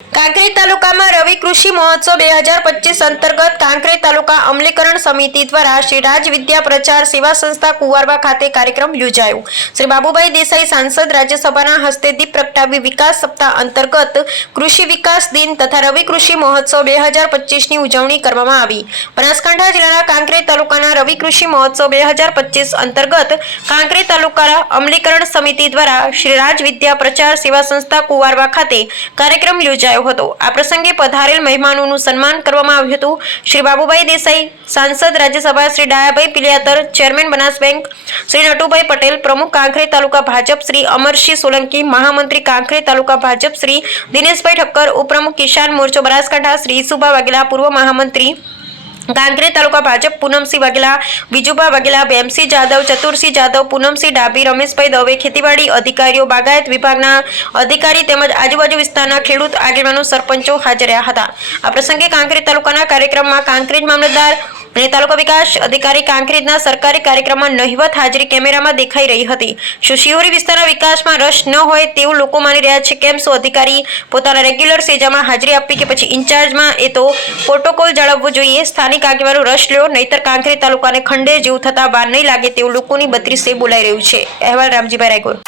કાંકરેજ તાલુકામાં રવિ કૃષિ મહોત્સવ બે હજાર પચીસ અંતર્ગત કાંકરેજ તાલુકા અમલીકરણ સમિતિ દ્વારા શ્રી રાજ વિદ્યા પ્રચાર સેવા સંસ્થા કુવારવા ખાતે કાર્યક્રમ યોજાયો. શ્રી બાબુભાઈ દેસાઈ સાંસદ રાજ્યસભાના હસ્તે દીપ પ્રગટાવી વિકાસ સપ્તાહ અંતર્ગત કૃષિ વિકાસ દિન તથા રવિ કૃષિ મહોત્સવ બે હજાર પચીસની ઉજવણી કરવામાં આવી. બનાસકાંઠા જિલ્લાના કાંકરેજ તાલુકાના રવિ કૃષિ મહોત્સવ બે હજાર પચીસ અંતર્ગત કાંકરી તાલુકા અમલીકરણ સમિતિ દ્વારા શ્રી રાજ વિદ્યા પ્રચાર સેવા સંસ્થા કુવારવા ખાતે કાર્યક્રમ યોજાયો હતો. આ પ્રસંગે પધારેલ મહેમાનોનું સન્માન કરવામાં આવ્યું હતું. શ્રી બાબુભાઈ દેસાઈ, સાંસદ રાજ્યસભા શ્રી ડાયાભાઈ પિલિયાતર, ચેરમેન બનાસ બેંક શ્રી નટુભાઈ પટેલ, પ્રમુખ કાંકરી તાલુકા ભાજપ શ્રી અમરસિંહ સોલંકી, મહામંત્રી કાંકરી તાલુકા ભાજપ શ્રી દિનેશભાઈ ઠક્કર, ઉપપ્રમુખ કિસાન મોરચો બનાસકાંઠા શ્રી ઈસુભા વાઘેલા, પૂર્વ મહામંત્રી કાંકરેજ તાલુકા ભાજપ પૂનમસિંહ વાઘેલા, વિજુભા વાઘેલા, ભેમસિંહ જાદવ ચતુરસિંહ જાદવ પૂનમસિંહ ડાભી, રમેશભાઈ દવે, ખેતીવાડી અધિકારીઓ, બાગાયત વિભાગના અધિકારી તેમજ આજુબાજુ વિસ્તારના ખેડૂત આગેવાનો, સરપંચો હાજર રહ્યા હતા. આ પ્રસંગે કાંકરેજ તાલુકાના કાર્યક્રમમાં કાંકરેજ મામલતદાર અને તાલુકા વિકાસ અધિકારી કાંકરેજના સરકારી કાર્યક્રમમાં નહિવત હાજરી કેમેરામાં દેખાઈ રહી હતી. શું શિહોરી વિસ્તારના વિકાસમાં રસ ન હોય તેવું લોકો માની રહ્યા છે કેમ શું અધિકારી પોતાના રેગ્યુલર સેજામાં હાજરી આપવી કે પછી ઇન્ચાર્જમાં એ તો પ્રોટોકોલ જાળવવો જોઈએ. સ્થાનિક આગેવાનો રસ લ્યો, નહીતર કાંકરી તાલુકાને ખંડે જેવું થતા વાર નહીં લાગે તેવું લોકોની બત્રીસે બોલાઈ રહ્યું છે. અહેવાલ રામજીભાઈ રાયગોર.